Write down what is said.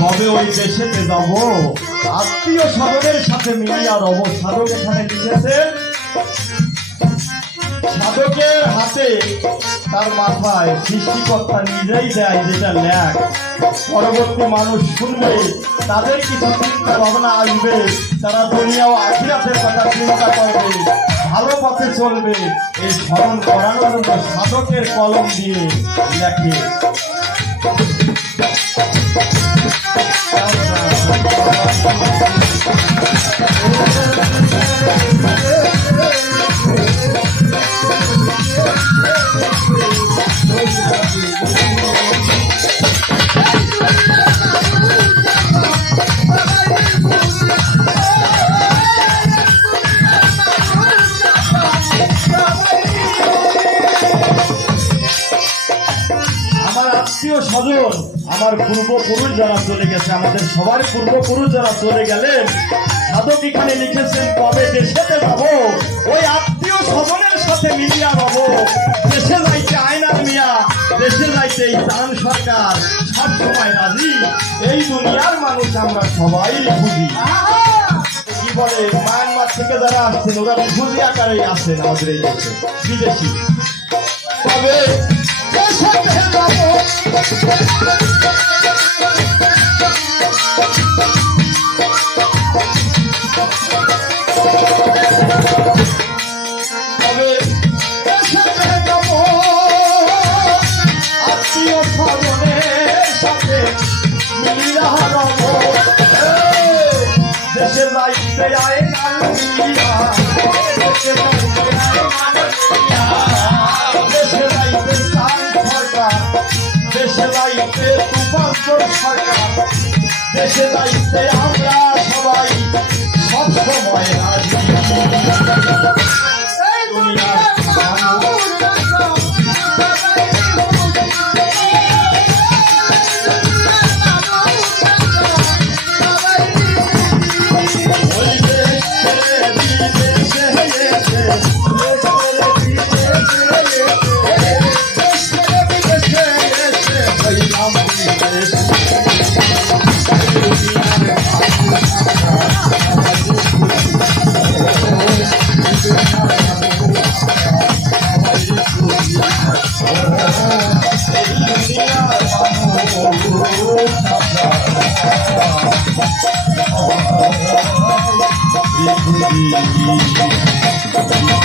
তবে ওই দেশেতে যাব আত্মীয় স্বজনের সাথে মিলিয়া রব। সাধক এখানে লিখেছেন, সাধকের হাতে তার মাথায় সৃষ্টিকর্তা নিজেই দেয় যেটা লেখ। পরবর্তী মানুষ শুনবে, তাদের কিছু চিন্তা ভাবনা আসবে, তারা দুনিয়া ও আখিরাতের কথা চিন্তা করবে, ভালো পথে চলবে। এই স্মরণ করানোর জন্য সাধকের কলম দিয়ে লেখে। স্বজন, আমার পূর্বপুরুষ যারা চলে গেছে, আমাদের সবার পূর্বপুরুষ যারা চলে গেলেন, সাধক এখানে লিখেছেন কবে দেশেতে যাব ওই আত্মীয় স্বজনের সাথে মিলিয়া রব। দেশে যাইতে আয়নার মিয়া, দেশে যাইতে এই চান সরকার সব সময় রাজি। এই দুনিয়ার মানুষ আমরা সবাই বুঝি। কি বলে, মায়ানমার থেকে যারা আসছেন ওরা বুঝি আকারে আসছেন আমাদের এই দেশে, বিদেশি। তবে আত্মীয় স্বজনের সাথে মিলিয়া রব। দেশে যাইতে আয় মিলিয়া, দেশে যাইতে সরকার, দেশে যাইতে রূপান্তর সরকার, দেশে যাইতে আমরা সবাই সব সময় রাজি। Thank you.